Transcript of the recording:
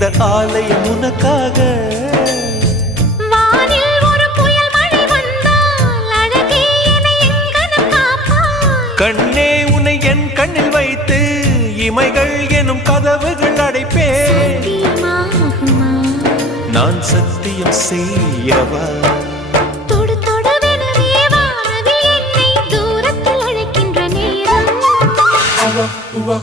இந்த ஆலயம் உனக்காக. வானில் ஒரு புயல் மழை வந்தால் அழகே என்னை எங்கனம் காப்பாய். கண்ணே உன்னை என் கண்ணில் வைத்து இமைகள் எனும் கதவுகள் அடைப்பேன். சத்தியமாகுமா? நான் சத்தியம் செய்யவா? தொடு தொடுவெனவே வானவில் என்னை தூரத்தில் அழைக்கின்ற நேரம். உவா